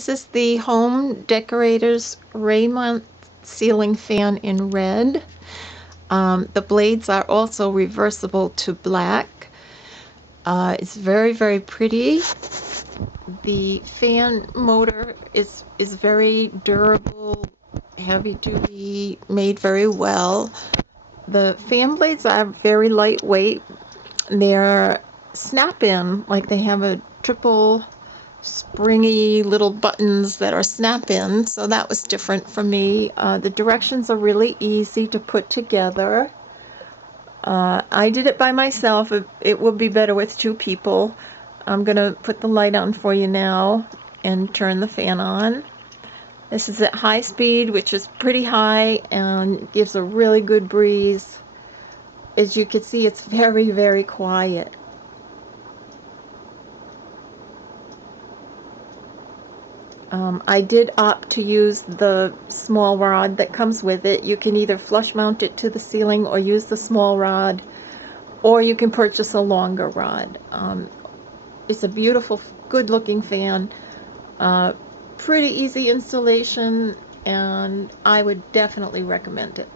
This is the Home Decorators Raymont ceiling fan in red. The blades are also reversible to black. It's very, very pretty. The fan motor is very durable, heavy duty, made very well. The fan blades are very lightweight. They're snap-in, like they have a triple springy little buttons that are snap-in, so that was different for me. The directions are really easy to put together. I did it by myself. It would be better with two people. I'm gonna put the light on for you now and turn the fan on. This is at high speed, which is pretty high and gives a really good breeze. As you can see, it's very, very quiet. I did opt to use the small rod that comes with it. You can either flush mount it to the ceiling or use the small rod, or you can purchase a longer rod. It's a beautiful, good looking fan. Pretty easy installation, and I would definitely recommend it.